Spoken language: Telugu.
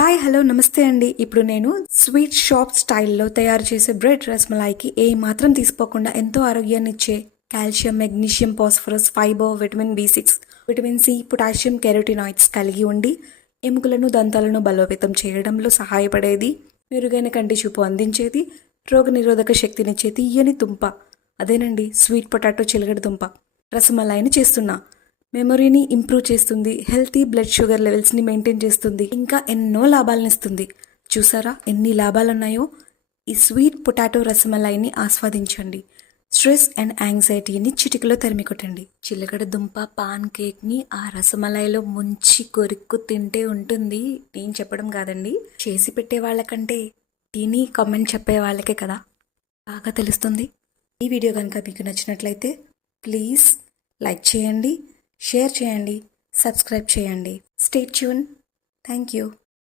హాయ్ హలో నమస్తే అండి. ఇప్పుడు నేను స్వీట్ షాప్ స్టైల్లో తయారు చేసే బ్రెడ్ రస్మలాయికి ఏ మాత్రం తీసుకోకుండా ఎంతో ఆరోగ్యాన్ని ఇచ్చే calcium, magnesium, phosphorus, fibre, vitamin బి6, విటమిన్ సి, పొటాషియం, కెరోటినాయిడ్స్ కలిగి ఉండి ఎముకలను, దంతాలను బలోపేతం చేయడంలో సహాయపడేది, మెరుగైన కంటి చూపు అందించేది, రోగనిరోధక శక్తినిచ్చే తీయని దుంప అదేనండి స్వీట్ పొటాటో చిలగడ దుంప రసమలాయిని చేస్తున్నా. మెమొరీని ఇంప్రూవ్ చేస్తుంది, హెల్తీ బ్లడ్ షుగర్ లెవెల్స్ని మెయింటైన్ చేస్తుంది, ఇంకా ఎన్నో లాభాలను ఇస్తుంది. చూసారా ఎన్ని లాభాలు ఉన్నాయో. ఈ స్వీట్ పొటాటో రసమలాయిని ఆస్వాదించండి. స్ట్రెస్ అండ్ యాంగ్జైటీని చిటికలో తరిమికొట్టండి. చిలకడ దుంప పాన్ కేక్ని ఆ రసమలాయిలో ముంచి కొరుక్కు తింటే ఉంటుంది. నేను చెప్పడం కాదండి, చేసి పెట్టే వాళ్ళకంటే తిని కామెంట్ చెప్పే వాళ్ళకే కదా బాగా తెలుస్తుంది. ఈ వీడియో కనుక మీకు నచ్చినట్లయితే ప్లీజ్ లైక్ చేయండి, షేర్ చేయండి, సబ్స్క్రైబ్ చేయండి. Stay tune. Thank you.